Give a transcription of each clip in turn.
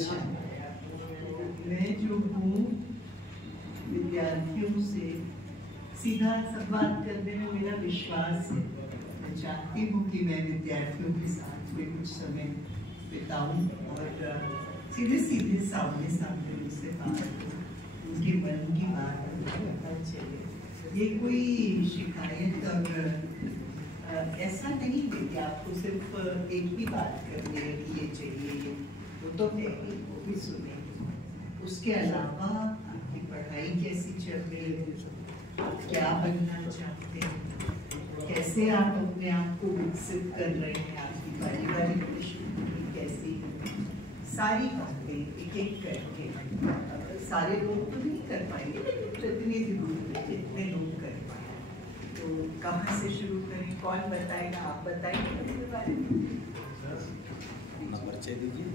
अच्छा, मैं जो हूँ विद्यार्थियों से सीधा संवाद करने में मेरा विश्वास है। मैं चाहती हूँ कि मैं विद्यार्थियों के साथ में कुछ समय बिताऊं और सीधे सीधे सामने सामने उनसे बात करूं, उनके मन की बात पता चले। ये कोई शिकायत और ऐसा नहीं है कि आपको सिर्फ एक ही बात करनी है कि ये चाहिए, वो तो है ही, वो भी सुनेंगे। उसके अलावा आपकी पढ़ाई कैसी चल रही है, आप क्या बनना चाहते हैं, कैसे आप अपने आप को विकसित कर रहे हैं, आपकी पारिवारिक पृष्ठभूमि कैसी है, सारी बातें एक एक करके। सारे लोग तो नहीं कर पाएंगे, लेकिन प्रतिनिधि रूप में जितने लोग कर पाए। तो कहाँ से शुरू करें, कौन बताएगा? आप बताएंगे अपने बारे में। परिचय दीजिए।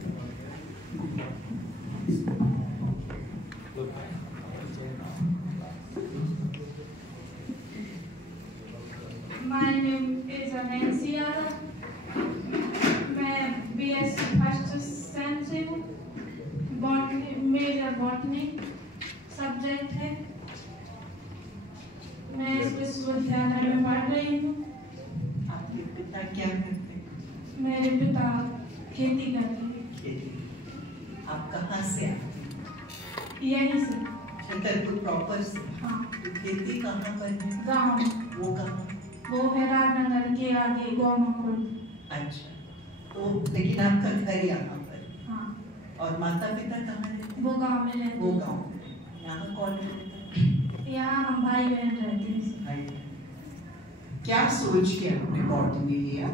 My name is Anancia. मैं BSc फर्स्ट सेम से हूँ। मेरा बॉटनी सब्जेक्ट है। मैं इस विश्वविद्यालय में पढ़ रही हूँ। आपके पिता क्या करते हैं? मेरे पिता खेती करते हैं। खेती। आप कहाँ से आते हैं? यहीं से। छतरपुर प्रॉपर से? हाँ। तो खेती कहाँ पर है? गाँव। वो कहाँ? वो है राजनगर के आगे गोमाकुंड। अच्छा, तो लेकिन आपका घर यहाँ पर? हाँ। और माता पिता कहाँ रहते हैं? वो गाँव में रहते हैं। वो गाँव में। यहाँ कौन रहता है? यहाँ हम भाई बहन रहते हैं। भाई। क्या सोच के आपने बॉटनी लिया?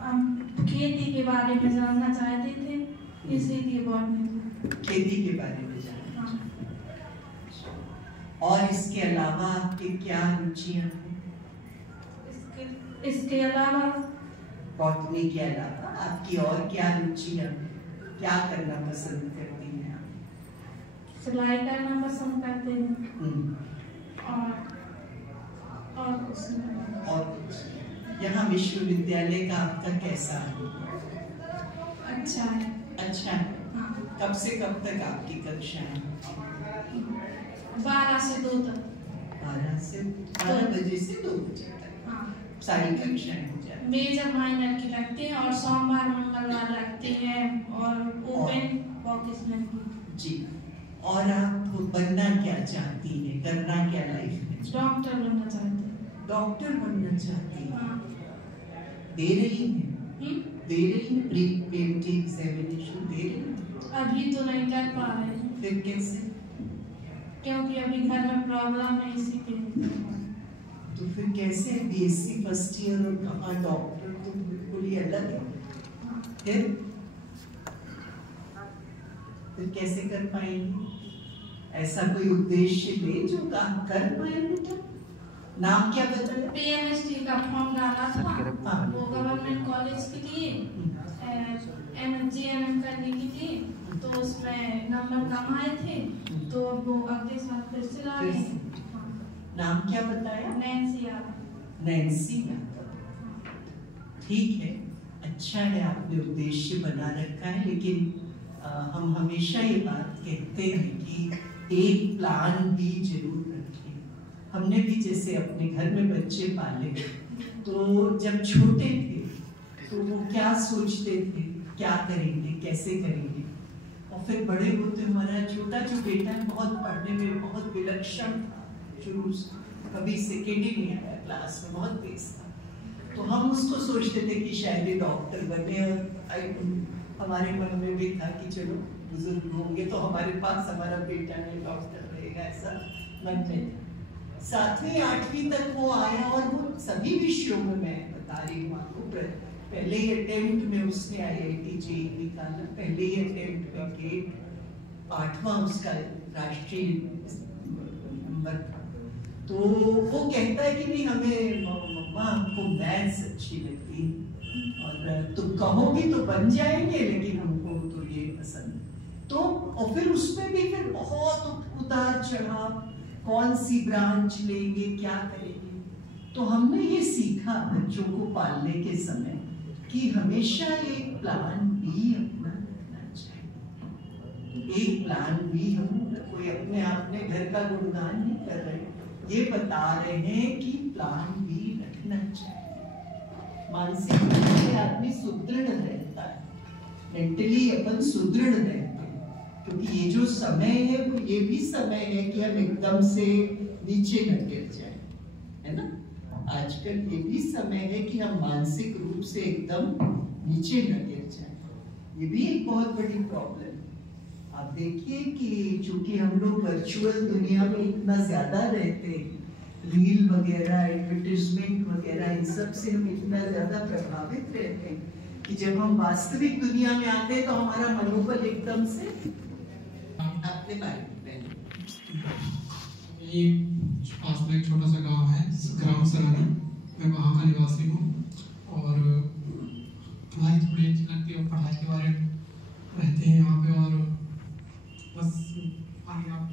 हम खेती के बारे में जानना चाहते थे, इसीलिए बॉटनी। खेती के बारे में जानना। हाँ। और इसके अलावा आपकी क्या रुचियां हैं? इसके अलावा बॉटनी के अलावा आपकी और क्या रुचियां हैं? क्या करना पसंद करती हैं आप? सिलाई करना पसंद करते हैं और कुछ नहीं। और कुछ? यहाँ विश्वविद्यालय का आपका कैसा है? अच्छा है। अच्छा है। हाँ। कब से कब तक आपकी कक्षाएं? 12 से 2 तक। 12 बजे से 2 बजे तक। हाँ। सारी कक्षाएं हो जाती हैं। मेजर माइनर की रखते हैं और सोमवार मंगलवार रखते हैं और ओपन वोकेशनल की। जी। और आप बनना क्या चाहती हैं, करना क्या लाइफ में? डॉक्टर बनना चाहते हैं। डॉक्टर बनना चाहती हैं? हाँ। दे रही हैं? दे रही हैं? प्री एग्जामिनेशन दे रही हैं? अभी तो नहीं कर पा रहे हैं। फिर कैसे? क्योंकि अभी घर में प्रॉब्लम है, इसी के। तो फिर कैसे? बीएससी फर्स्ट ईयर और कहाँ डॉक्टर, तो बिल्कुल ही अलग है। फिर कैसे कर पाएंगे? ऐसा कोई उद्देश्य ले जो काम कर पाए बेटा। नाम क्या बताया? PMST का फॉर्म डाला था, वो गवर्नमेंट कॉलेज के लिए MGM करने के लिए, तो उसमें नंबर कम आए थे, तो वो अगले साल फिर से ला रहे हैं। नाम क्या बताया? नैन्सी यादव। नैन्सी यादव। ठीक है, अच्छा है, आपने उद्देश्य बना रखा है। लेकिन हम हमेशा ये बात कहते हैं कि एक प्लान भी जरूर रखें। हमने भी जैसे अपने घर में बच्चे पाले, तो जब छोटे थे तो वो क्या सोचते थे, क्या करेंगे, कैसे करेंगे, और फिर बड़े होते हमारा छोटा जो बेटा है बहुत पढ़ने में बहुत विलक्षण था, शुरू से कभी सेकेंड ही नहीं आया क्लास में, बहुत तेज था। तो हम उसको सोचते थे कि शायद ये डॉक्टर बने, और हमारे मन में भी था कि चलो बुजुर्ग होंगे तो हमारे पास हमारा बेटा नहीं डॉक्टर रहेगा, ऐसा मन में। 7वीं 8वीं तक वो आया और वो सभी विषयों में, मैं बता रही हूँ आपको, पहले ही अटेम्प्ट में उसने IIT JEE निकाला, पहले ही अटेम्प्ट में गेट 8वां उसका राष्ट्रीय नंबर था। तो वो कहता है कि नहीं, हमें मम्मा हमको मैथ्स अच्छी लगती और तुम कहोगी तो बन जाएंगे, लेकिन हमको तो ये पसंद। तो और फिर उसमें भी फिर बहुत उतार चढ़ाव, कौन सी ब्रांच लेंगे, क्या करेंगे। तो हमने ये सीखा बच्चों को पालने के समय कि हमेशा एक प्लान बी अपना एक प्लान भी, हम कोई अपने आप में घर का गुणगान नहीं कर रहे, ये बता रहे हैं कि प्लान भी रखना चाहिए। मानसिक रूप से आदमी सुदृढ़ रहता है, मेंटली अपन सुदृढ़ रहते हैं, क्योंकि ये जो समय है वो ये भी समय है कि हम एकदम से नीचे न गिर जाए, है ना। आजकल ये भी समय है कि हम मानसिक रूप से एकदम नीचे न गिर जाए, ये भी एक बहुत बड़ी प्रॉब्लम। आप देखिए कि चूंकि हम लोग वर्चुअल दुनिया में इतना ज्यादा रहते हैं, रील वगैरह, एडवर्टाइजमेंट वगैरह, इन सब से हम इतना ज्यादा प्रभावित रहते हैं कि जब हम वास्तविक दुनिया में आते हैं तो हमारा मनोबल एकदम से अपने बारे में। ये पास में एक छोटा सा गांव है, ग्राम सरानी, मैं वहाँ का निवासी हूँ और पढ़ाई थोड़ी अच्छी लगती है, पढ़ाई के बारे में रहते हैं यहाँ पे। और बस आगे आप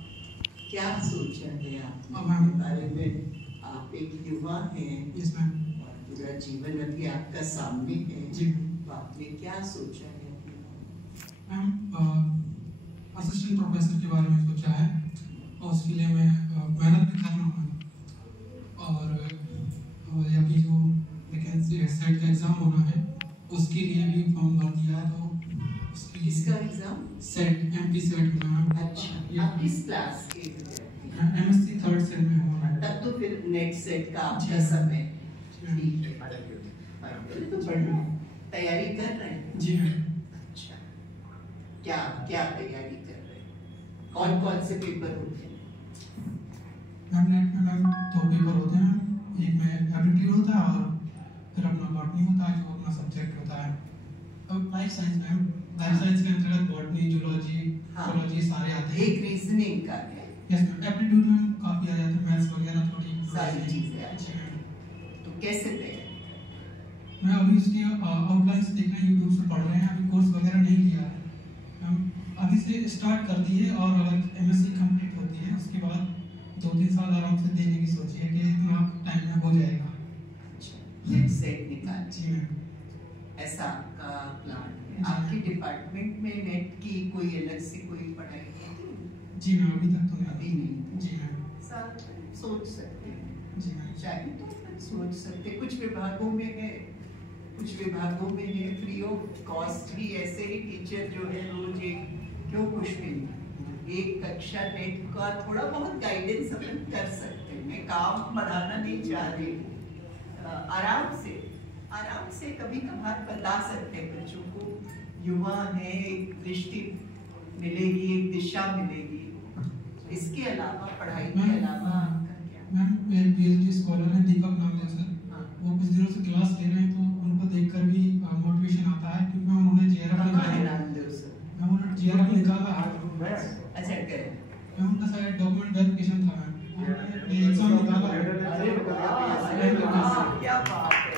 क्या सोचा है आप मैम बारे में? आप एक युवा हैं, यस मैम, और पूरा जीवन अभी आपका सामने है जी तो आपने क्या सोचा है? मैम असिस्टेंट प्रोफेसर के बारे में सोचा है और उसके लिए मैं मेहनत भी कर रहा हूँ। और अभी जो वैकेंसी सेट का एग्ज़ाम होना है उसके लिए भी फॉर्म भर दिया है, तो उसके लिए इसका एग्जाम सेट एमपी सेट में मैम। अच्छा, आप किस क्लास के विद्यार्थी हैं? एमएससी थर्ड सेट में हूँ मैम। तब तो फिर नेट सेट का आपका जी। समय जी। ठीक है, तो बढ़िया तैयारी कर रहे हैं। जी मैम। अच्छा, क्या क्या तैयारी कर रहे हैं? कौन कौन से पेपर होते हैं? मैम नेट में मैम 2 पेपर होते हैं, एक में एप्टीट्यूड होता है और फिर अपना बॉटनी होता है जो अपना सब्जेक्ट होता है। अब life science ma'am, life science के अंतर्गत बॉटनी, जूलॉजी, जोलॉजी सारे आते हैं। एक रीजनिंग का है, यस मैम, एप्टीट्यूड में काफ़ी आ जाते हैं, मैथ्स वगैरह थोड़ी सारी चीजें आ जी मैम। तो कैसे तैयारी? मैं अभी उसकी आउटलाइंस देख रहे हैं, यूट्यूब से पढ़ रहे हैं, अभी कोर्स वगैरह नहीं लिया है मैम, अभी से स्टार्ट कर दी है। और अगर एमएससी कंप्लीट होती है उसके बाद 2-3 साल आराम से देने की सोची है कि इतना टाइम में हो जाएगा। नेट सेट निकाल जी मैम। ऐसा आपका प्लान है? आपके डिपार्टमेंट में नेट की कोई अलग से कोई पढ़ाई होती है? जी मैम, अभी तक तो नहीं। अभी नहीं। जी मैम। सोच सकते हैं, जी मैम। चाहे तो अपन सोच सकते। कुछ विभागों में है, कुछ विभागों में है फ्री ऑफ कॉस्ट ही, ऐसे ही टीचर जो है रोज एक, क्यों कुछ भी नहीं, एक कक्षा नेट का थोड़ा बहुत गाइडेंस अपन कर सकते हैं। मैं काम बढ़ाना नहीं चाह रही हूँ, आराम से कभी कभार बता सकते हैं बच्चों को। युवा है, एक दृष्टि मिलेगी, एक दिशा मिलेगी। इसके अलावा, पढ़ाई के अलावा आपका क्या? मैम मेरे पीएचडी स्कॉलर हैं दीपक नामदेव सर, हाँ। वो कुछ दिनों से क्लास ले रहे हैं, तो उनको देखकर भी मोटिवेशन आता है, क्योंकि उन्होंने जेआरएफ कहाँ है निकाला। रामदेव सर? मैम उन्होंने जेआरएफ निकाला है। अच्छा, करें। मैम उनका शायद डॉक्यूमेंट वेरिफिकेशन था मैम, उन्होंने ये एग्जाम निकाला है। क्या बात है।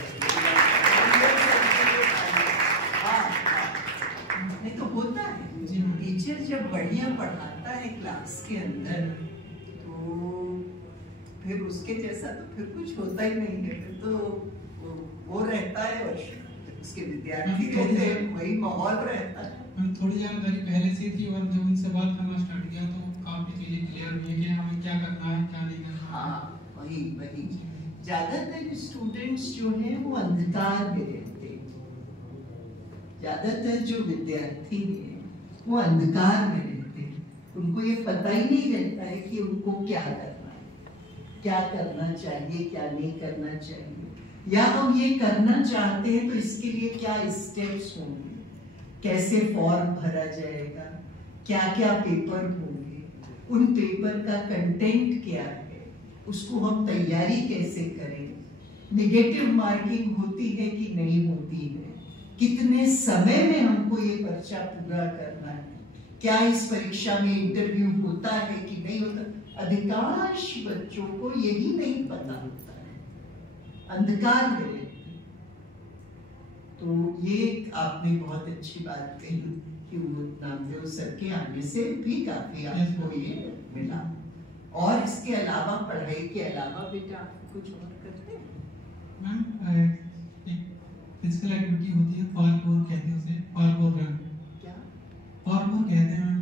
नहीं तो होता है, टीचर जब बढ़िया पढ़ाता है क्लास के अंदर तो फिर उसके जैसा तो फिर कुछ होता ही नहीं है, फिर तो वो रहता है और उसके विद्यार्थी रहते हैं, वही माहौल रहता है। मैम थोड़ी जानकारी पहले से थी, और जब उनसे बात करना स्टार्ट किया तो काफी चीजें क्लियर हुई कि हमें क्या करना है क्या नहीं करना। हाँ, वही ज्यादातर स्टूडेंट्स जो हैं वो अंधकार में रहते हैं, ज्यादातर जो विद्यार्थी हैं वो अंधकार में रहते हैं। उनको ये पता ही नहीं रहता है कि उनको क्या करना है, क्या करना चाहिए, क्या नहीं करना चाहिए, या हम ये करना चाहते हैं तो इसके लिए क्या स्टेप्स होंगे, कैसे फॉर्म भरा जाएगा, क्या क्या पेपर होंगे, उन पेपर का कंटेंट क्या है, उसको हम तैयारी कैसे करें, निगेटिव मार्किंग होती है कि नहीं होती है, कितने समय में हमको ये पर्चा पूरा करना है, क्या इस परीक्षा में इंटरव्यू होता है कि नहीं होता। अधिकांश बच्चों को यही नहीं पता होता है, अंधकार में रहते हैं। तो ये आपने बहुत अच्छी बात कही कि वो नामदेव सर के आने से भी काफी आपको ये मिला। और इसके अलावा, पढ़ाई के अलावा बेटा आप कुछ और करते हैं? मैम एक फिजिकल एक्टिविटी होती है, पार्कोर कहते हैं उसे, पार्कोर रन। क्या पार्कोर कहते हैं मैम,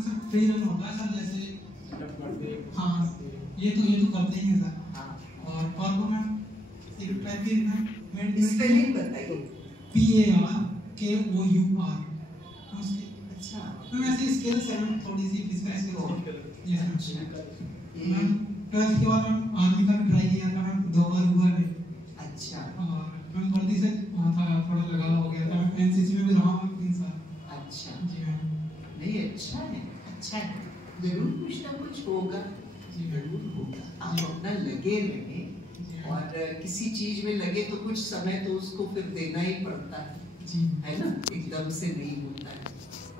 में सर फ्री रन होता है सर, जैसे हाँ ये तो करते ही हैं सर। हाँ। और कार्गो में एक पैकेज में स्पेलिंग बताइए। PARKOUR। अच्छा। मैम ऐसे स्किल्स है मैम, थोड़ी सी physical skills. Yes ma'am. Ma'am 12th के बाद मैम आर्मी का भी ट्राई किया था मैम, 2 बार हुआ है। अच्छा। और मैम वर्दी से वहाँ था थोड़ा लगाव हो गया था। मैं एनसीसी में भी रहा हूँ 3 साल। अच्छा जी मैम। नहीं अच्छा है, अच्छा है, जरूर कुछ ना कुछ होगा, जरूर होगा। आप अपना लगे रहें, और किसी चीज में लगे तो कुछ समय तो उसको फिर देना ही पड़ता है ना, एकदम से नहीं होता है।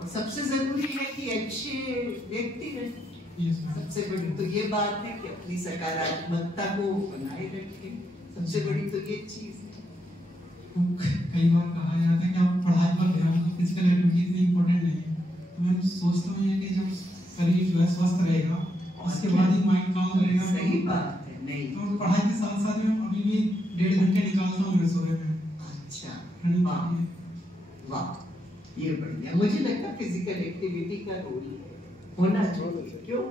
और सबसे जरूरी है कि अच्छे व्यक्ति रहे। सबसे बड़ी तो ये बात है कि अपनी सकारात्मकता को बनाए रखें, सबसे बड़ी तो ये चीज है। कई बार कहा जाता है कि आप पढ़ाई पर ध्यान दो, फिजिकल एक्टिविटी इतनी इम्पोर्टेंट नहीं है। तो मैं सोचता हूँ कि जब शरीर जो है स्वस्थ रहेगा, उसके बाद ही माइंड काम करेगा। सही बात है। नहीं तो पढ़ाई के साथ साथ मैं अभी भी 1.5 घंटे निकालता हूँ सुबह में। अच्छा, वाह वाह, ये बढ़िया। मुझे लगता है फिजिकल एक्टिविटी का रोल होना चाहिए। क्यों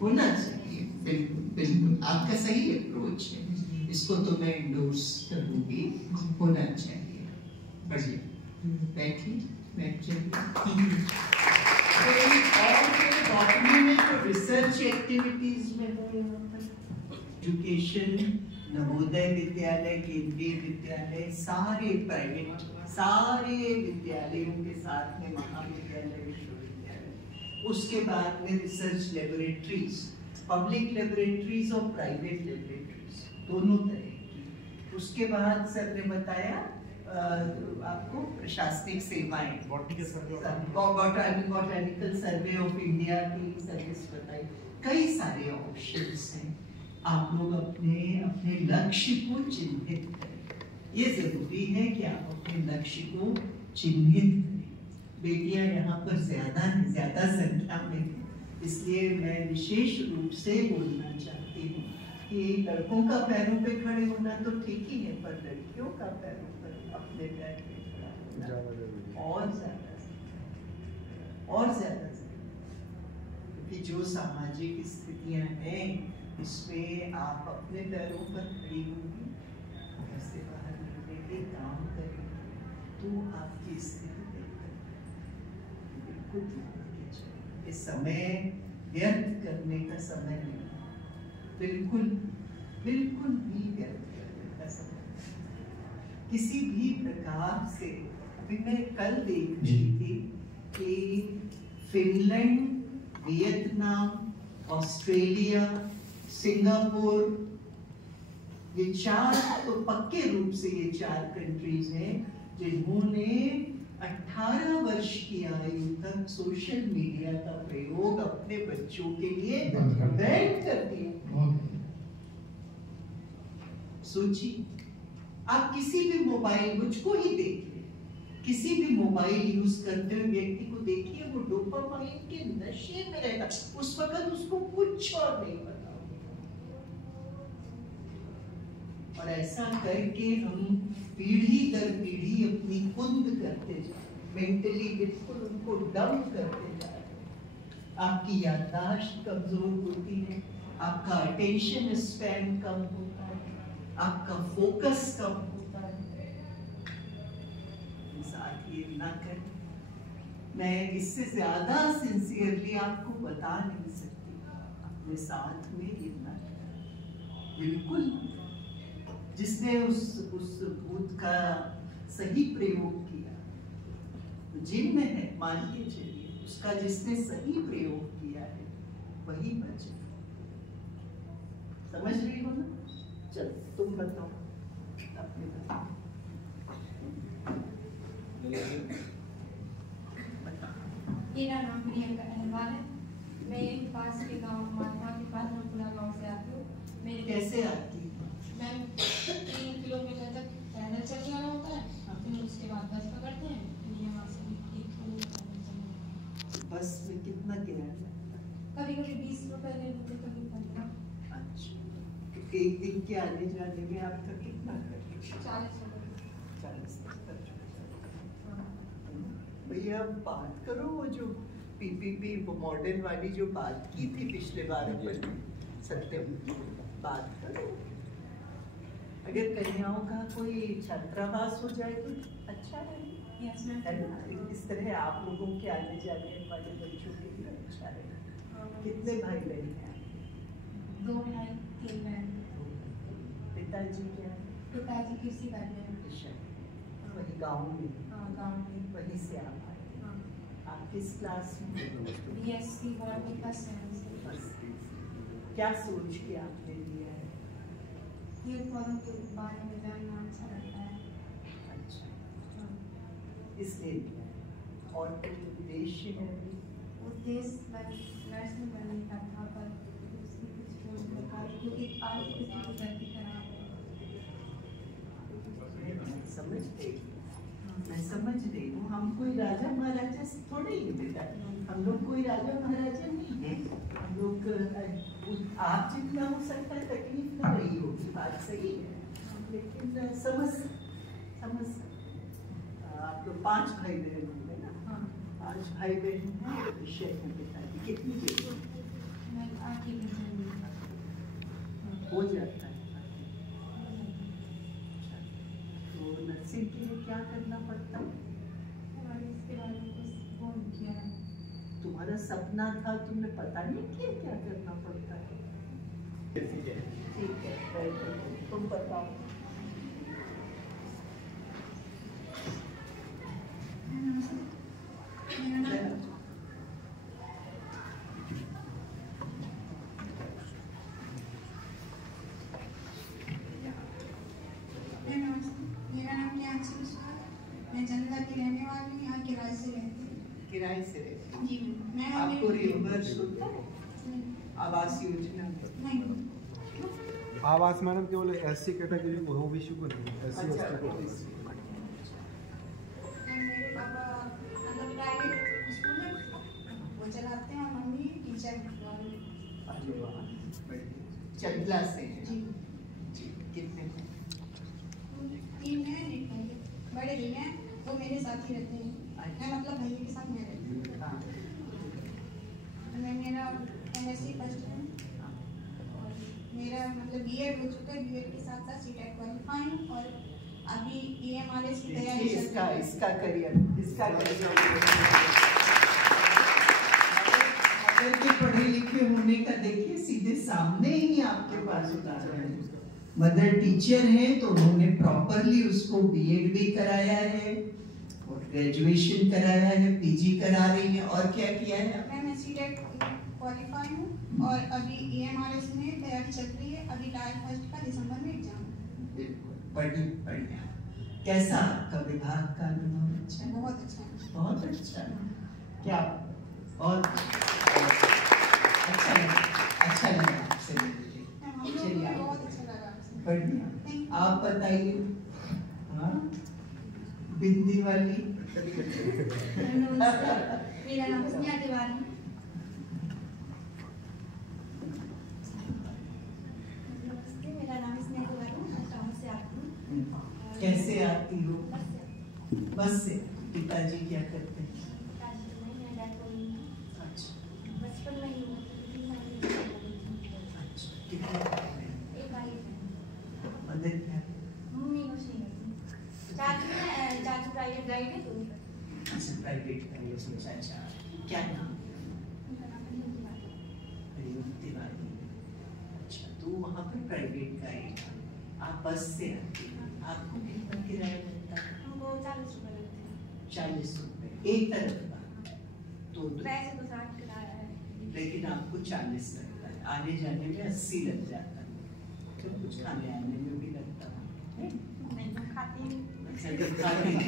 होना चाहिए? बिल्कुल बिल्कुल, आपका सही अप्रोच है, इसको तो मैं इंडोर्स करूंगी, होना चाहिए। बढ़िया, बैठिए, बैठ जाइए। और रिसर्च एक्टिविटीज में एजुकेशन, नवोदय विद्यालय, केंद्रीय विद्यालय, सारे प्राइवेट, सारे विद्यालयों के साथ में महाविद्यालय, विश्वविद्यालय, उसके बाद में रिसर्च लेबोरेटरीज, पब्लिक लेबोरेटरीज और प्राइवेट लेबोरेटरीज, दोनों तरह की। उसके बाद सर ने बताया आपको प्रशासनिक सेवाएं, बॉटैनिकल सर्वे ऑफ इंडिया की सर्विस बताई। कई सारे ऑप्शंस हैं। आप लोग अपने अपने लक्ष्य को चिन्हित करें। ये जरूरी है कि आप अपने लक्ष्य को चिन्हित करें। बेटियां यहाँ पर ज्यादा संख्या में हैं, इसलिए मैं विशेष रूप से बोलना चाहती हूँ कि लड़कों का पैरों पे खड़े होना तो ठीक ही है, पर लड़कियों का पैरों पर अपने पैर पे खड़ा होना और ज्यादा क्योंकि जो सामाजिक स्थितियां हैं इसमें आप अपने पैरों पर खड़ी होंगी, घर से बाहर निकले के काम करेंगे तो आपकी स्थिति बेहतर है। बिल्कुल ध्यान रखिए, ये समय व्यर्थ करने का समय नहीं, बिल्कुल बिल्कुल भी व्यर्थ करने का समय। किसी भी प्रकार से, अभी मैं कल देख रही थी कि फिनलैंड, वियतनाम, ऑस्ट्रेलिया, सिंगापुर, ये 4 तो पक्के रूप से ये 4 कंट्रीज हैं जिन्होंने 18 वर्ष की आयु तक सोशल मीडिया का प्रयोग अपने बच्चों के लिए बैन कर दिया। सोचिए, आप किसी भी मोबाइल, मुझको ही देखिए, किसी भी मोबाइल यूज करते हुए व्यक्ति को देखिए, वो डोपामाइन के नशे में रहता, उस वक्त उसको कुछ और नहीं पता। और ऐसा करके हम पीढ़ी दर पीढ़ी अपनी कुंद करते जाए, मेंटली बिल्कुल उनको डंप करते जाए। आपकी याददाश्त कमजोर होती है, आपका अटेंशन स्पैन कम होता है, आपका फोकस कम होता है। साथ ये ना करें। मैं इससे ज्यादा सिंसियरली आपको बता नहीं सकती, अपने साथ में ये ना करें। बिल्कुल, जिसने उस भूत का सही प्रयोग किया, जिन में है, मान के चलिए, उसका जिसने सही प्रयोग किया है वही बचे। समझ रही हो ना? चल तुम बताओ अपने बताओ। मेरा नाम प्रियंका अहलवाल है। मैं पास के गांव महात्मा के पास नपुला गांव से आती हूँ। मेरे कैसे आती? मैम 3 किलोमीटर तक पैदल चल जाना होता है, फिर उसके बाद बस पकड़ते हैं, फिर यहाँ से 1 किलोमीटर पैदल चलना। बस में कितना किराया लगता है? कभी कभी 20 रुपए ले लेते, कभी 15। अच्छा, तो एक दिन के आने जाने में आपका कितना खर्च? 40 रुपए। 40 तक खर्च। भैया बात करो, वो जो पीपीपी मॉडल वाली जो बात की थी पिछले बार अपन सत्यम, बात करो। अगर कन्याओं का कोई छात्रावास हो जाए तो अच्छा है, यस मैम। है ना? इस तरह आप लोगों के आने जाने वाले बच्चों के लिए अच्छा है। कितने भाई बहन हैं? 2 भाई 3 बहन। पिताजी क्या है? पिताजी कृषि करते हैं। अच्छा, वही गाँव में? हाँ, गाँव में। वहीं से आप आए? हाँ। आप किस क्लास में? BSc botany first semester. क्या सोच के आपने लिया है? पेड़ पौधों के बारे में जानना अच्छा लगता है। अच्छा, हाँ। इसलिए लिया है। और कोई उद्देश्य है? उद्देश्य नर्सिंग बनने का था, पर उसकी कुछ सोच नहीं पाई क्योंकि आर्थिक स्थिति काफी खराब है। मैं समझ रही हूँ। हम कोई राजा महाराजा से थोड़े ही बेटा, हम लोग कोई राजा महाराजा नहीं है। हम लोग आप जितना हो सकता है तकलीफ न रही होगी, बात सही है, लेकिन समझ आप लोग 5 भाई बहन होंगे ना? हाँ। 5 भाई बहन हैं। विषय में पिताजी कितनी देर मैं 8 ही हो जाता है? तो नर्सिंग के लिए क्या करना पड़ता है? और इसके बारे में कुछ फोन किया है। तुम्हारा सपना था, तुमने पता नहीं किया क्या करना पड़ता है? ठीक है, तुम बताओ। मेरा नाम प्रियांशी विश्वास, मैं चंदा की रहने वाली हूँ, यहाँ किराए से रहती हूँ। किराए से रहती हूँ। जी मैं आपको रिम्बर्स होता है आवास योजना? नहीं। आवास मैडम केवल SC कैटेगरी को OBC को नहीं, SC ST को। मेरे पापा मतलब प्राइवेट स्कूल में वो चलाते हैं और मम्मी टीचर हैं। चंदला से हैं? जी। कितने हैं? 3 हैं, एक भाई है। बड़े भी हैं, वो मेरे साथ ही रहते हैं। मैं मतलब भैया के साथ मैं रहती हूँ। हाँ। मैं मेरा MSc फर्स्ट है और मेरा मतलब B.Ed हो चुका है। B.Ed के साथ साथ C.Tech क्वालिफाई हूँ और अभी EMRS की तैयारी चल रही है। इसका करियर मदर के पढ़े लिखे होने का देखिए सीधे सामने ही आपके पास उदाहरण है। मदर टीचर हैं तो उन्होंने प्रॉपरली उसको B.Ed भी कराया है और ग्रेजुएशन कराया है, PG करा रही है। और क्या किया है? मैं C.Tech क्वालिफाई हूँ और अभी EMRS में तैयारी चल रही है। अभी टायर फर्स्ट का दिसंबर में एग्जाम है। बिल्कुल, बढ़िया। कैसा आपका विभाग का अनुभव? अच्छा है? बहुत अच्छा है। बहुत अच्छा। क्या और अच्छा लगा आपसे मिलके। हम लोग चलिए को आप बहुत अच्छा लगा आपसे। बढ़िया। आप बताइए। हाँ, बिंदी वाली। मेरा नाम स्नेहा तिवारी। मेरा नाम स्नेहा तिवारी, मैं टाउन से आती हूँ। कैसे आती हो? बस से। पिताजी क्या करते हैं? अच्छा, बचपन में ही कितने भाई हैं? एक भाई है। मदर क्या? मम्मी कुछ नहीं करती। चाचू प्राइवेट गाइड है तो अच्छा, प्राइवेट का ये सोचा। अच्छा, क्या नाम? उनका नाम है तिवारी। रेणु तिवारी। अच्छा, तो वहाँ पर प्राइवेट गाइड आप बस से आती हैं। आपको कितना किराया लगता है? हमको 40 रुपये लगते हैं। 40 रुपये एक तरफ का? तो वैसे तो 60 किराया है, लेकिन आपको 40 लगता है, आने जाने में 80 लग जाता है, तो कुछ खाने आने में भी लगता है। नहीं तो खाती नहीं। अच्छा, तो खाते हैं।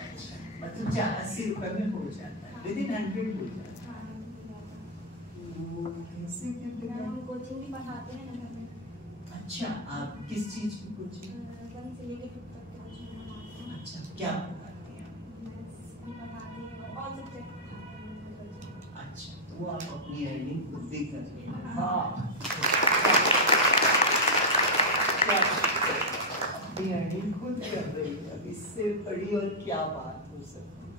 अच्छा, मतलब 80 रुपये में हो जाता है, विदिन 100 हो जाता है। हाँ, तो कैसे करते हैं? हम कोचिंग भी पढ़ाते हैं ना घर में। अच्छा, आप किस चीज की कोचिंग? 1 से लेकर 5 तक कोचिंग पढ़ाते हैं। अच्छा, क्या पढ़ाते हैं? मैथ्स भी पढ़ाते हैं और ऑल सब्जेक्ट पढ़ाते हैं। अच्छा, तो आप अपनी अर्निंग खुद भी करते हैं? हाँ। अपनी अर्निंग खुद कर रही है, अब इससे बड़ी और क्या बात हो सकती है?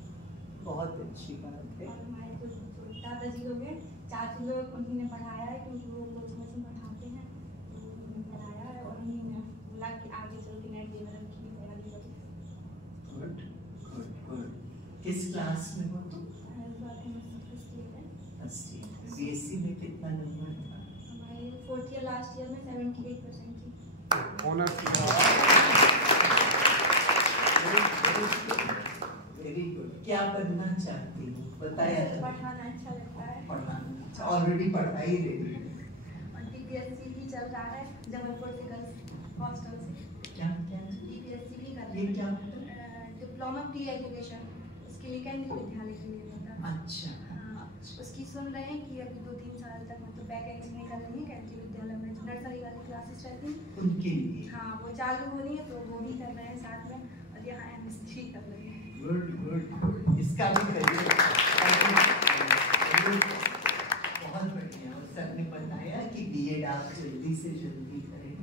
बहुत अच्छी बात है। और हमारे जो दादाजी लोग हैं, चाचू लोग, उन्होंने पढ़ाया है क्योंकि वो कोचिंग में पढ़ाते हैं, तो उन्होंने पढ़ाया है और उन्होंने बोला कि आगे चल के नेट जेआरएफ की तैयारी करो। Good good good. किस क्लास में हो तुम? बीएससी में कितना नंबर था? हमारे 4th ईयर लास्ट ईयर में 78% थी। Honours very good. क्या बनना चाहती हो बताया था? पढ़ाना अच्छा लगता है। पढ़ाना ऑलरेडी पढ़ा ही रही है। और DPSC भी चल रहा है जबलपुर से गर्ल्स हॉस्टल से। क्या क्या? DPSC भी कर ये क्या? डिप्लोमा प्री एजुकेशन, उसके लिए केंद्रीय विद्यालय के लिए होता है। अच्छा। उसकी सुन रहे हैं कि अभी 2-3 साल तक मतलब बैक एग्जाम कर रही है केंद्रीय विद्यालय में, नर्सरी वाली क्लासेस रहती हैं उनके लिए। हाँ, वो चालू हो रही है तो वो भी कर रहे हैं साथ में, और यहाँ MSc कर रहे हैं। Good good good. इसका भी करिए। बहुत बढ़िया। और सर ने बताया कि बीएड आप जल्दी से जल्दी करें।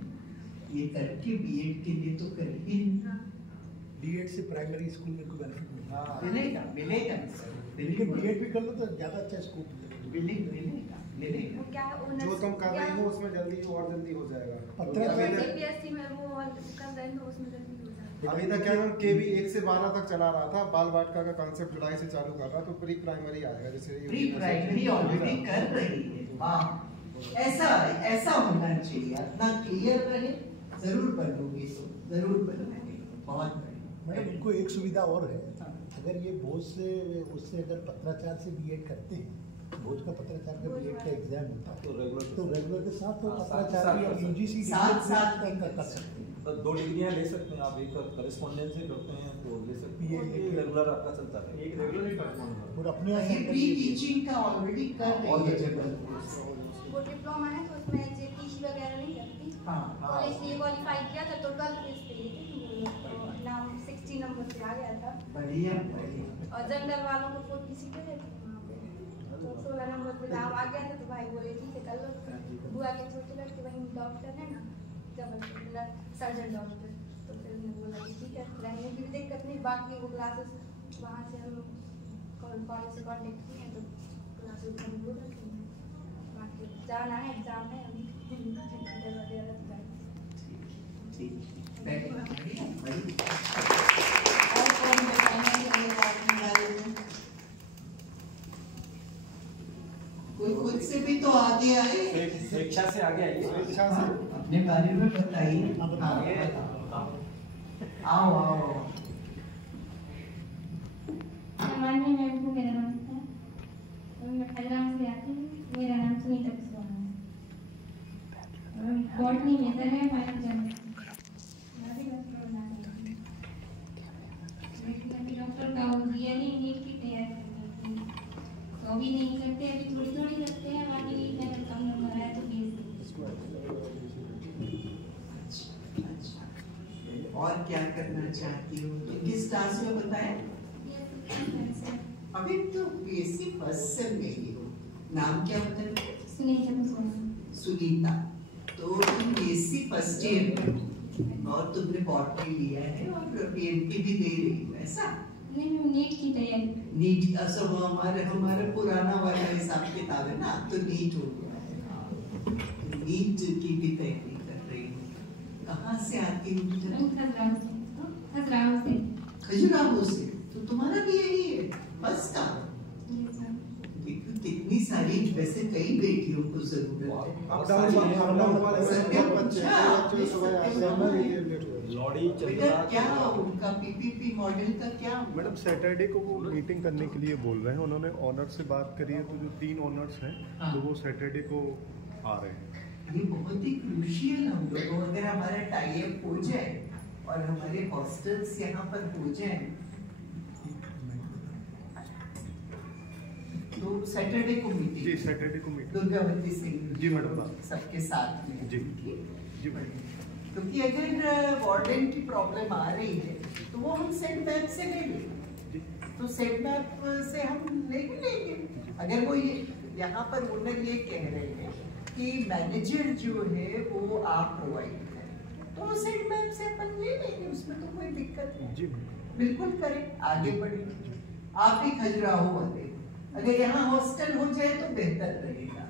ये करके बीएड के लिए तो कर ही बीएड से प्राइमरी स्कूल में कोई बेनिफिट मिलेगा मिलेगा सर। लेकिन बीएड भी कर लो तो ज़्यादा अच्छा स्कोप मिलेगा मिलेगा मिलेगा। जो तुम कर रही हो उसमें जल्दी और जल्दी हो जाएगा। DPSC में वो कर रहे हैं तो उसमें जल्दी हो जाएगा। अभी तक क्या हम केवी 1 से 12 तक चला रहा था, बाल वाटिका का कॉन्सेप्ट जुलाई से चालू कर रहा, तो प्री प्राइमरी आएगा। जैसे प्री प्राइमरी ऑलरेडी कर रही है। वाह, ऐसा होना चाहिए। अपना क्लियर रहे, जरूर बनोगे तो जरूर बनोगे। बहुत मैडम इनको एक सुविधा और है, अगर ये भोज से उससे अगर पत्राचार से बीएड करते हैं, भोज का पत्राचार का बीएड का एग्जाम होता है तो रेगुलर के साथ तो पत्राचार भी और यूजीसी साथ कर सकते हैं। तो 2 डिग्रियां ले सकते हैं आप, एक करेस्पॉन्डेंस से करते हैं तो ले सकते हैं, ये रेगुलर आपका चलता है, एक रेगुलर ही करते हैं और अपने ये प्री टीचिंग का ऑलरेडी कर रही है जबलपुर। वो डिप्लोमा है तो उसमें JTC वगैरह नहीं करती। कॉलेज से क्वालिफाई किया था तो 12th पे तो नाम 60 नंबर पे आ गया था। बढ़िया बढ़िया। और जनरल वालों को 40 सीटें देती थी वहाँ पे, तो 16 नंबर पे नाम आ गया था तो भाई बोले ठीक है कर लो। बुआ के छोटे लड़के वहीं डॉक्टर है ना जबलपुर, सर्जन डॉक्टर, तो फिर उन्होंने बोला कि ठीक है रहने की भी दिक्कत नहीं, बाकी वो क्लासेस वहाँ से हम कॉलेज से कॉन्टेक्ट किए तो क्लासेस बंद हो रखी हैं। बाकी जाना है, एग्जाम है अभी ठीक। बढ़िया बढ़िया। और कौन बताना चाहेगा अपने बारे में? कोई खुद से भी तो आगे आए। स्वेच्छा से आगे आइए। स्वेच्छा से अपने बारे में बताइए। आओ आओ। सामान्य मैम को मेरा नाम है, मैं खजराम से आती हूँ। मेरा नाम सुनीता कुशवाहा है। बॉटनी मेजर है हमारे जन्म। डॉक्टर का रियली नीट की तैयारी करते हैं तो अभी नहीं करते, अभी थोड़ी थोड़ी करते हैं, बाकी नीट में अगर कम नंबर आया तो और क्या करना चाहती हो? किस क्लास में बताया? अभी तो बीएससी फर्स्ट सेम में ही हो। नाम क्या बताया? सुनीता कुशवाहा। सुनीता। तो तुम बीएससी फर्स्ट ईयर में हो और तुमने बॉटनी लिया है और पीएमटी भी दे रही हो, ऐसा? नहीं, मैं नीट की तैयारी। नीट का सब हमारे पुराना वाला हिसाब किताब है ना, अब तो नीट हो गया है। नीट की भी तैयारी कर रही हूँ। कहाँ से आती हूँ? खजुराहो से। तो तुम्हारा भी यही है बस का? देखो कितनी सारी, वैसे कई बेटियों को जरूरत है। बेटा क्या उनका पीपीपी मॉडल का क्या? मैडम सैटरडे को वो मीटिंग करने के लिए बोल रहे हैं, उन्होंने ऑनर से बात करी है, तो जो 3 ऑनर्स हैं तो वो सैटरडे को आ रहे हैं। ये बहुत ही क्रूशियल हम लोगों, अगर हमारा टाई अप हो जाए और हमारे हॉस्टल्स यहाँ पर हो जाए तो सैटरडे को मीटिंग। जी सैटरडे को मीटिंग दुर्गावती सिंह जी मैडम सबके साथ में। जी जी मैडम। क्योंकि अगर वार्डन की प्रॉब्लम आ रही है तो वो हम सेट मैप से ले लेंगे, तो सेट मैप से हम ले भी लेंगे। अगर वो यहाँ पर ओनर ये कह रहे हैं कि मैनेजर जो है वो आप प्रोवाइड करें, तो सेट मैप से अपन ले लेंगे, उसमें तो कोई दिक्कत नहीं। जी बिल्कुल करें, आगे बढ़ें। आप ही खजुराहो वाले, अगर यहाँ हॉस्टल हो जाए तो बेहतर रहेगा,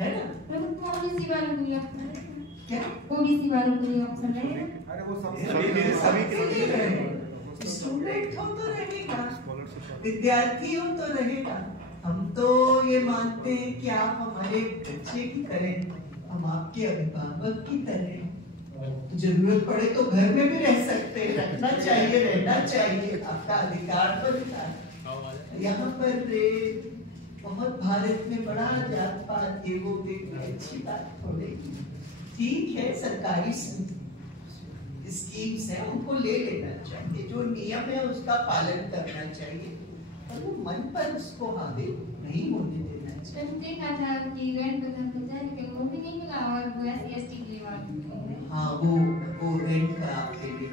है ना? ओबीसी वालों के लिए ऑप्शन है क्या? ओबीसी वालों के लिए ऑप्शन है? अरे वो सभी के लिए रहेगा, स्टूडेंट हो तो रहेगा, विद्यार्थी हो तो रहेगा। हम तो ये मानते हैं कि आप हमारे बच्चे की तरह, हम आपके अभिभावक की तरह, जरूरत पड़े तो घर में भी रह सकते हैं, रखना चाहिए, रहना चाहिए, आपका अधिकार बनता है। यहाँ पर बहुत भारत में बड़ा जात पात ये वो अच्छी बात थोड़ी, ठीक है, सरकारी स्कीम्स है उनको ले लेना चाहिए, जो नियम है उसका पालन करना चाहिए, और वो मन पर उसको हावी नहीं होने देना चाहिए। देखा था कि रेंट पे घर पे जाए लेकिन वो भी नहीं मिला, और वो SC/ST के लिए बात है। हाँ, वो रेंट का आपके लिए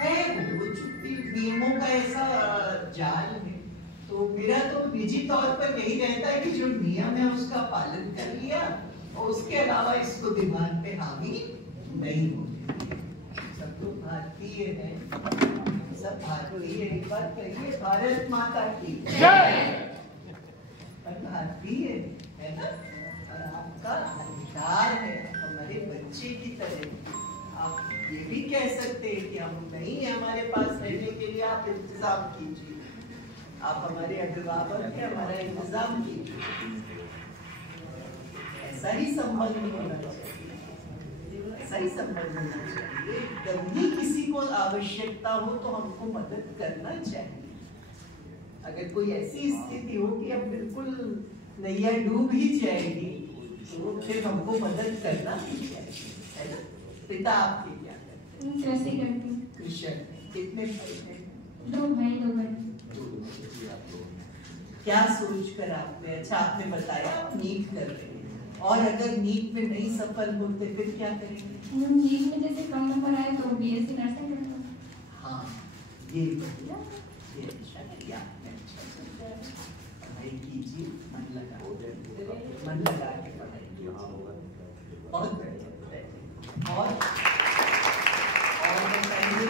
है, वो चूंकि नियमों का ऐसा जाल है, तो मेरा तो निजी तौर पर यही रहता है कि जो नियम है उसका पालन कर लिया, और उसके अलावा इसको दिमाग पे हावी नहीं होने दिया। सब तो भारतीय है, सब भारतीय, एक बार कहिए भारत माता की जय। भारतीय है ना, और आपका अधिकार है हमारे बच्चे की तरह। आप ये भी कह सकते हैं कि हम नहीं है हमारे पास रहने के लिए, आप इंतजाम कीजिए, आप हमारे अभिभावक हैं, हमारा इंतजाम कीजिए, ऐसा ही संबंध होना चाहिए, ऐसा ही संबंध होना चाहिए। कभी किसी को आवश्यकता हो तो हमको मदद करना चाहिए। अगर कोई ऐसी स्थिति हो कि अब बिल्कुल नैया डूब ही जाएगी, तो फिर हमको मदद करना ही चाहिए, है ना? पिता आपके क्या करते हैं? कृषि करती हूँ। कृषि। कितने भाई हैं? 2 भाई 2 बहन। क्या सोच कर आपने, अच्छा आपने बताया आप नीट कर रहे हैं, और अगर नीट में नहीं सफल होते फिर क्या करेंगे? नीट में जैसे कम नंबर आए तो BSc नर्सिंग करूँगा। हाँ, ये बढ़िया, ये अच्छा किया, पढ़ाई कीजिए, मन लगा के पढ़ाई कीजिए, बहुत बढ़िया। और बताइए,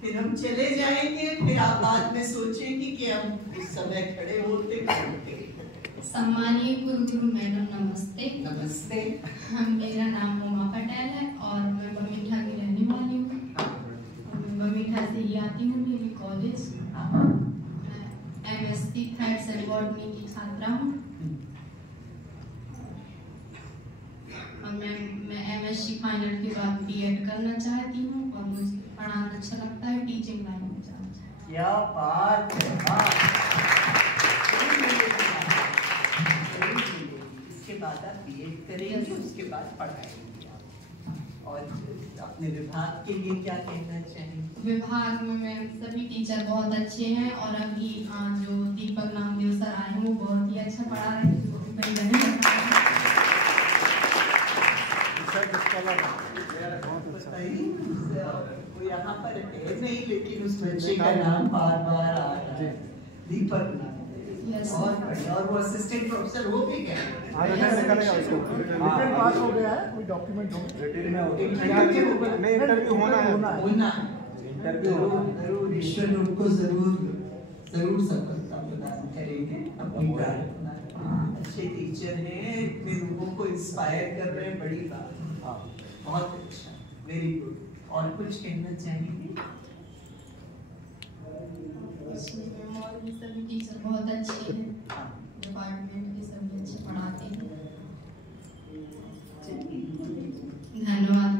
फिर हम चले जाएंगे, फिर आप बाद में सोचेंगे कि हम उस समय खड़े होते। सम्मानीय गुरु मैडम नमस्ते। नमस्ते। मेरा नाम उमा पटेल है और मैं बमीठा की रहने वाली हूँ। मैं बमीठा से ही आती हूँ मेरी college. MSc 3rd same botany की छात्रा हूँ। मैं MSc फाइनल के बाद B.Ed करना चाहती हूँ और मुझे पढ़ाना अच्छा लगता है, टीचिंग लाइन में जाना चाहती हूँ। क्या बात है, इसके बाद आप B.Ed करेंगे, उसके बाद पढ़ाएंगे आप। और अपने विभाग के लिए क्या कहना चाहिए? विभाग में सभी टीचर बहुत अच्छे हैं, और अभी जो दीपक नामदेव सर आए हैं वो बहुत ही अच्छा पढ़ा रहे हैं। वो यहाँ पर है नहीं, लेकिन उस बच्चे का नाम बार बार आ रहा है, दीपक नामदेव। और वो असिस्टेंट प्रोफेसर हो भी गया, पास हो गया है, कोई डॉक्यूमेंट इंटरव्यू होना है, जरूर ईश्वर उनको जरूर सफलता प्रदान करेंगे। अपनी प्रार्थना, अच्छे टीचर हैं, इतने लोगों को इंस्पायर कर रहे हैं, बड़ी बात, बहुत अच्छा, वेरी गुड। और कुछ कहना चाहेंगे? सभी टीचर बहुत अच्छे हैं, डिपार्टमेंट के सभी अच्छे पढ़ाते हैं। धन्यवाद।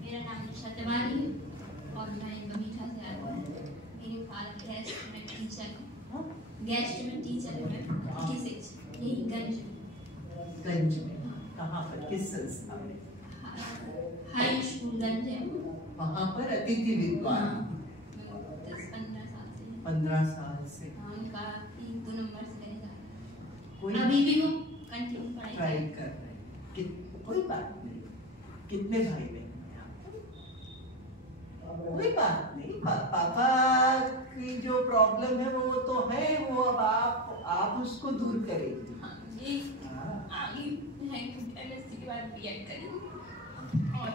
मेरा नाम निशा तिवारी है और मैं बमीठा से आया हूँ। मेरे फादर गेस्ट में टीचर है, मैं 56 यही गंज में। कहाँ पर, किस संस्था में? हाई स्कूल गंज है, वहाँ पर अतिथि विद्वान 10-15 साल से। 15 साल से। उनका 3-2 नंबर से रह जा रहा कोई है, अभी भी वो कंटिन्यू ट्राई कर रहे हैं, कोई बात नहीं। कितने भाई बहन हैं आपको? कोई बात नहीं, पापा की जो प्रॉब्लम है वो तो है, वो अब आप उसको दूर करेंगे। हाँ जी, आगे है MSc के बाद B.Ed करेंगे और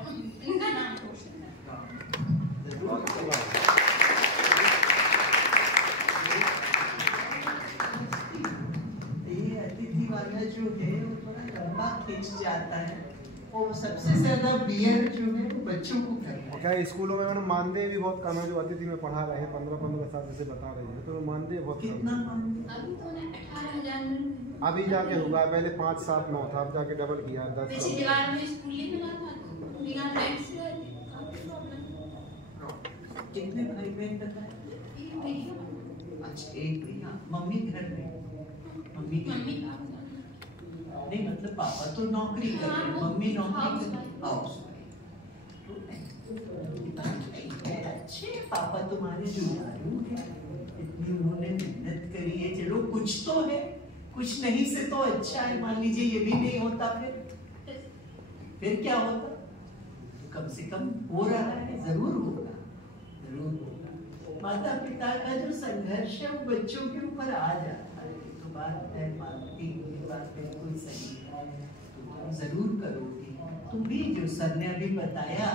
इनका नाम रोशन है। सबसे ज्यादा बियर जो है वो बच्चों को करना है। क्या स्कूलों में मैंने मानदेय भी बहुत कम है, जो अतिथि में पढ़ा रहे हैं 15-15 साल जैसे बता रही है, तो मानदेय बहुत कितना मानदेय? अभी तो 18,000 अभी जाके होगा, पहले 5, 7, 9 था, अब जाके डबल किया 10 पिछली बार में स्कूल ही मिला था तो बिना रेंट से कितने भाई बहन बताए? अच्छा एक भैया, मम्मी घर में, मम्मी नहीं मतलब पापा तो नौकरी कर रहे हैं, मम्मी नौकरी कर हाउस अच्छे पापा तुम्हारे जुझारू हैं, इतनी उन्होंने मेहनत करी है, चलो कुछ तो है, कुछ नहीं से तो अच्छा है। मान लीजिए ये भी नहीं होता फिर क्या होता? कम से कम हो रहा है, जरूर होगा, जरूर होगा। माता पिता का जो संघर्ष है वो बच्चों के ऊपर आ जाता है, तो बात है मानती हूँ, बात बिल्कुल सही है, तुम जरूर करोगी। तुम भी जो सर ने अभी बताया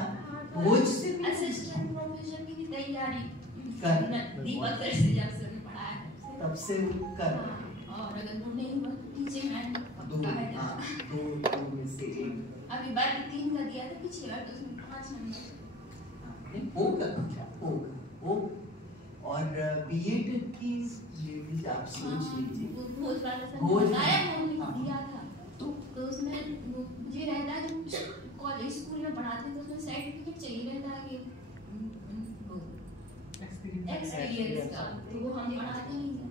बोझ से भी असिस्टेंट प्रोफेसर की भी तैयारी कर दीपक सर से जब सर ने पढ़ाया तब से कर, और अगर वो नहीं हुआ तो टीचिंग लाइन दो में से एक अभी बार 3 का दिया था पिछली बार, तो उसमें 5 नंबर होगा हो। और बीएड की ये भी आप सोच लीजिए, भोज वाला सर दिया था तो उसमें मुझे रहता है जब कॉलेज स्कूल में पढ़ाते तो उसमें सर्टिफिकेट चाहिए रहता है कि एक्सपीरियंस का, तो वो हम पढ़ाते नहीं हैं,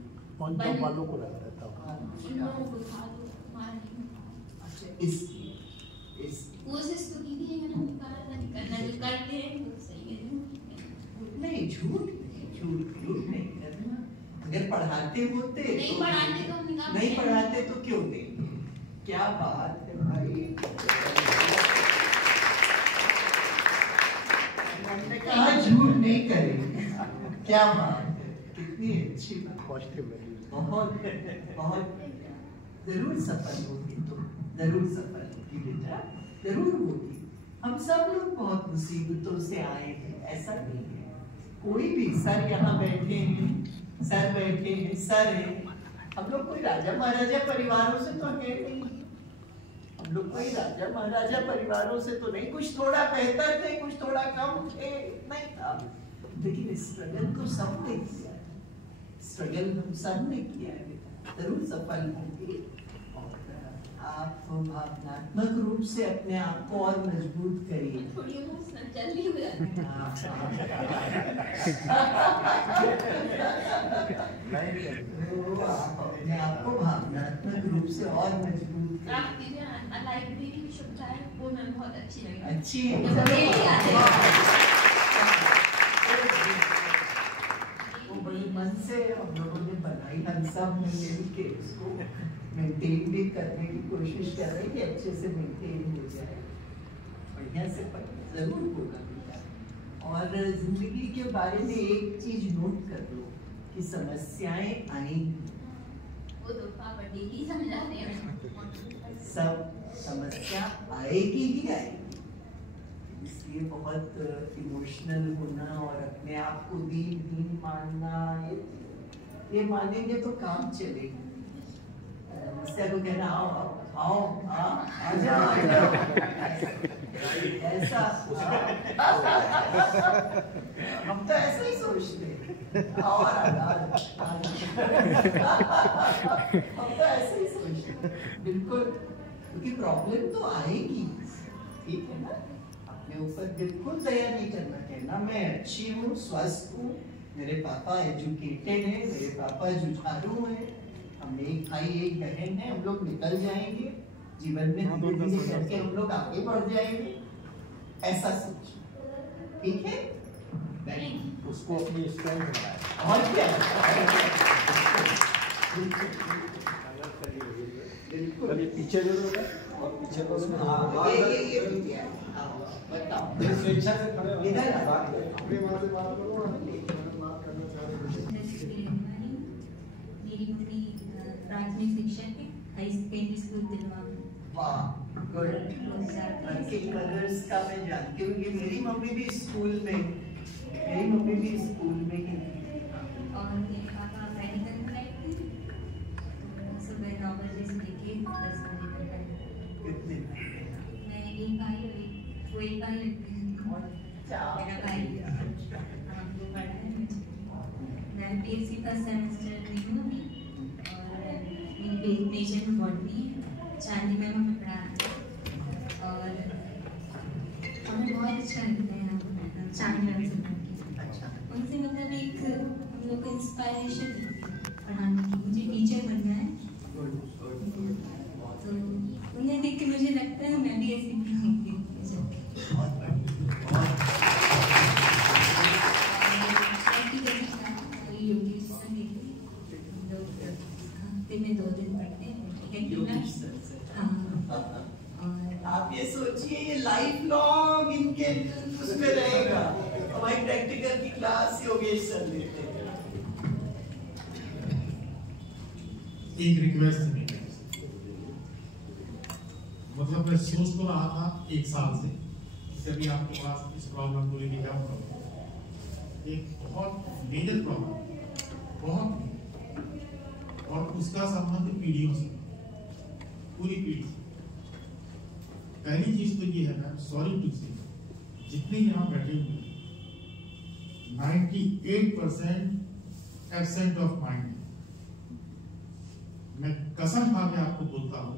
वालों को लगा रहता है, उन लोगों को था तो हमारा नहीं। अच्छा इस कोशिश तो की थी लेकिन हम करना जो करते हैं वो सही है। नहीं झूठ नहीं करना, अगर पढ़ाते होते नहीं पढ़ाते तो हम नहीं पढ़ाते तो क्यों देंगे? क्या बात है भाई, हमने कहा झूठ नहीं करेंगे, क्या बात है, कितनी अच्छी बात, पॉजिटिव वैल्यू, बहुत बहुत जरूर सफल होगी, तुम जरूर सफल होगी बेटा, जरूर होगी। हम सब लोग बहुत मुसीबतों से आए हैं, ऐसा नहीं है। कोई भी सर यहाँ बैठे हैं, सर बैठे हैं, सर हैं, हम लोग कोई राजा महाराजा परिवारों से तो है नहीं, हम लोग कोई राजा महाराजा परिवारों से तो नहीं, कुछ थोड़ा बेहतर थे, कुछ थोड़ा कम थे, नहीं था, लेकिन स्ट्रगल तो सबने किया है, स्ट्रगल हम सब ने किया है, जरूर सफल होंगे। और आप भावनात्मक रूप से अपने आप को और मजबूत करिए। थोड़ी इमोशनल जल्दी हो जाती है। अपने आप को भावनात्मक रूप से और मजबूत आपकी जो लाइब्रेरी की सुविधा है वो मैं बहुत अच्छी लगी, अच्छी है, वो बड़ी मन से हम लोगों ने बनाई, हम सब ने मिलके उसको मेंटेन भी करने की कोशिश कर रहे हैं कि अच्छे से मेंटेन हो जाए, बढ़िया से जरूर होगा बेटा। और जिंदगी के बारे में एक चीज नोट कर लो कि समस्याएं आएंगी, वो तो पापा डेली समझाते हैं, सब समस्या आएगी ही आएगी, इसलिए बहुत इमोशनल होना और अपने आप को दीन मानना, ये मानेंगे तो काम चलेगा। समस्या को कहना आओ आओ आ जाओ ऐसा, हम तो ऐसे ही सोचते हैं, हम तो ऐसे ही सोचते हैं, बिल्कुल, क्योंकि प्रॉब्लम तो आएगी, ठीक है ना, अपने ऊपर बिल्कुल दया नहीं करना, कहना मैं अच्छी हूँ, स्वस्थ हूँ, मेरे पापा एजुकेटेड हैं, मेरे पापा जुझारू हैं, हम एक भाई एक बहन है, हम लोग निकल जाएंगे जीवन में, धीरे-धीरे करके हम लोग आगे बढ़ जाएंगे, ऐसा सोच, ठीक है? उसको अपनी स्ट्रेंथ बनाए, और क्या, बिल्कुल ये पीछे जो होगा और पीछे को उसमें ये बताओ, स्वेच्छा से खड़े हो, इधर अपने वहाँ से बात करो, बात करना चाह रहे हैं। मेरी मम्मी प्राथमिक शिक्षक है, हाई सेकेंडरी स्कूल दिलवा में। वाह गुड, वर्किंग मदर्स का मैं जानती हूँ, ये मेरी मम्मी भी स्कूल में, मेरी मम्मी भी स्कूल में ही थी। और मेरे पापा मेडिकल क्लर्क थे, तो सुबह 9 बजे से लेके 10 बजे तक कितने? मैं एक भाई और एक भाई लगते हैं। मेरा भाई वो पढ़ा है। मैं PhD फर्स्ट सेमेस्टर में हूँ अभी और मेरी मेजर में बॉटनी है। चांदी मैम हमें पढ़ाना और हमें बहुत अच्छा लगता है यहाँ चांदी मैम से पढ़ के। उनसे मतलब एक हम लोग को इंस्पायरेशन मिलती है पढ़ाने की। मुझे टीचर बनना है तो उन्हें देख के मुझे लगता है मैं भी ऐसी होंगी। हफ्ते में 2 दिन पढ़ते हैं। आप ये सोचिए ये लाइफ लॉन्ग इनके उसमें रहेगा। हमारी प्रैक्टिकल की क्लास योगेश सर लेते हैं। एक रिक्वेस्ट थी, मतलब मैं सोच तो रहा था 1 साल से कि अभी आपके पास इस प्रॉब्लम को लेके जाऊंगा। एक बहुत मेजर प्रॉब्लम, बहुत, और उसका संबंध पीढ़ियों से, पूरी पीढ़ी से। पहली चीज तो ये है, मैं सॉरी टू से, जितने यहाँ बैठे हुए 98% एब्सेंट ऑफ माइंड। मैं कसम खा के आपको बोलता हूँ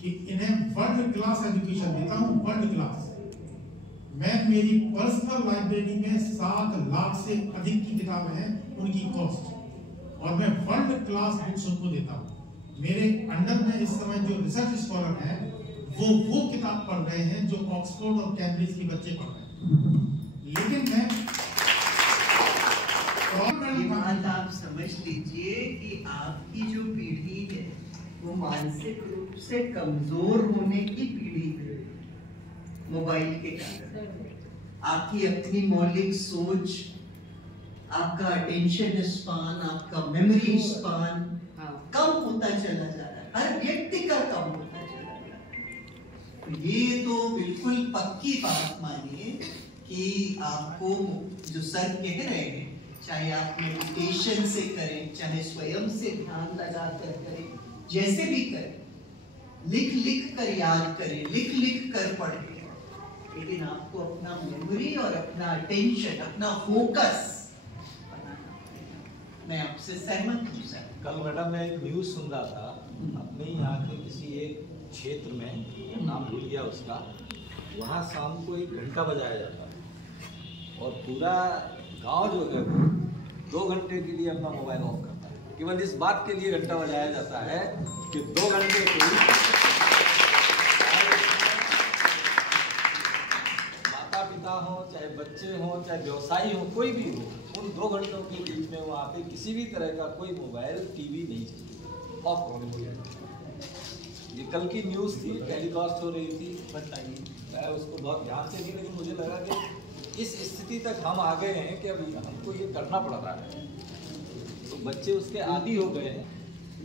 कि इन्हें वर्ल्ड क्लास एजुकेशन देता हूँ, वर्ल्ड क्लास। मैं मेरी पर्सनल लाइब्रेरी में 7 लाख से अधिक की किताबें हैं, उनकी कॉस्ट, और मैं वर्ल्ड क्लास बुक्स उनको देता हूँ। मेरे अंडर में इस समय जो रिसर्च स्कॉलर हैं वो किताब पढ़ रहे हैं जो ऑक्सफोर्ड और कैम्ब्रिज के बच्चे पढ़ रहे हैं। लेकिन मैं ये बात आप समझ लीजिए कि आपकी जो पीढ़ी है वो मानसिक रूप से कमजोर होने की पीढ़ी है मोबाइल के कारण। आपकी अपनी मौलिक सोच, आपका अटेंशन स्पान, आपका मेमोरी स्पान कम होता चला जा रहा है। हर व्यक्ति का कम होता चला जा रहा है। तो ये तो बिल्कुल पक्की बात मानिए कि आपको जो सर कह रहे हैं, चाहे आप मेडिटेशन से करें, चाहे स्वयं से ध्यान लगा कर करें, जैसे भी करें, लिख लिख कर याद करें, लिख लिख कर पढ़ें, लेकिन आपको अपना मेमोरी और अपना अटेंशन, अपना फोकस बनाना पड़ेगा। मैं आपसे सहमत हूँ सर। कल मैडम मैं एक न्यूज़ सुन रहा था अपने यहाँ के किसी एक क्षेत्र में, नाम भूल गया उसका, वहाँ शाम को 1 घंटा बजाया जाता है और पूरा गांव जो है वो 2 घंटे के लिए अपना मोबाइल ऑफ करता है। केवल इस बात के लिए घंटा बजाया जाता है कि 2 घंटे के लिए माता पिता हो, चाहे बच्चे हो, चाहे व्यवसायी हो, कोई भी हो, उन 2 घंटों के बीच में वहाँ पे किसी भी तरह का कोई मोबाइल, टीवी नहीं चाहिए, ऑफ होने को। ये कल की न्यूज़ थी, टेलीकास्ट हो रही थी। बताइए, मैं उसको बहुत ध्यान से नहीं, लेकिन मुझे लगा कि इस स्थिति तक हम आ गए हैं कि अभी हमको ये करना पड़ रहा है, तो बच्चे उसके आदी हो गए हैं।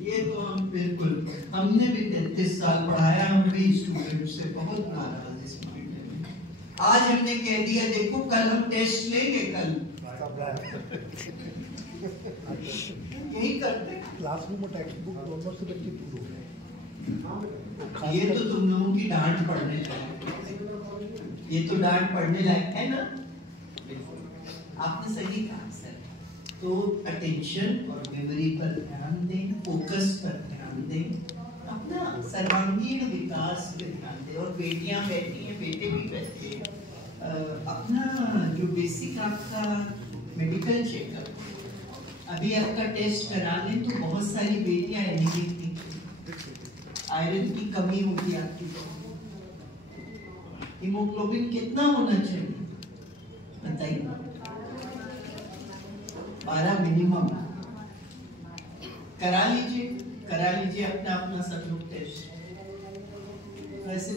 ये तो हम बिल्कुल, हमने भी 33 साल पढ़ाया, हम भी स्टूडेंट से बहुत नाराज इस मामले में। आज हमने कह दिया देखो कल हम टेस्ट लेंगे, कल यही करते। क्लासरूम और टेक्स्ट बुक दोनों से बच्चे दूर हो गए। ये तो तुम लोगों की डांट पढ़ने लायक, ये तो डांट पढ़ने लायक है ना। आपने सही कहा सर। तो अटेंशन और मेमोरी पर ध्यान दें, फोकस पर ध्यान दें, अपना सर्वांगीण विकास पे ध्यान दें। और बेटियां बैठी हैं, बेटे भी बैठे हैं, अपना जो बेसिक आपका मेडिकल चेकअप, अभी आपका टेस्ट करा लें तो बहुत सारी बेटियां एनीमिक निकली, आयरन की कमी होगी आपकी। हीमोग्लोबिन कितना होना चाहिए बताइए? 12 मिनिमम। करा लीजिए अपना अपना सब लोग टेस्ट। वैसे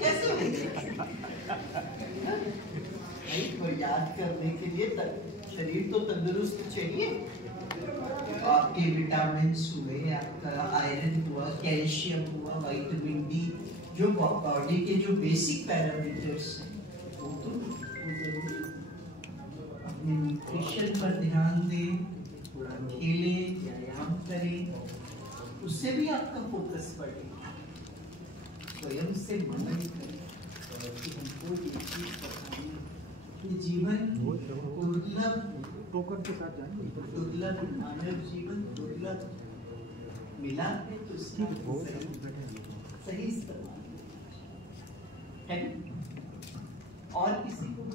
कैसे और याद करने के लिए शरीर तो तंदुरुस्त चाहिए। आपके विटामिन्स हुए, आपका आयरन हुआ, कैल्शियम हुआ, विटामिन डी, जो बॉडी के जो बेसिक पैरामीटर्स हैं वो तो जरूरी। अपने न्यूट्रिशन पर ध्यान दें, थोड़ा खेलें, व्यायाम करें, उससे भी आपका फोकस बढ़ेगा। तो स्वयं से मनन करें कि हमको ये चीज बतानी कि जीवन दुर्लभ टोकन के साथ जाएंगे, दुर्लभ मानव जीवन दुर्लभ मिला है तो उसकी सही इस्तेमाल है। और किसी को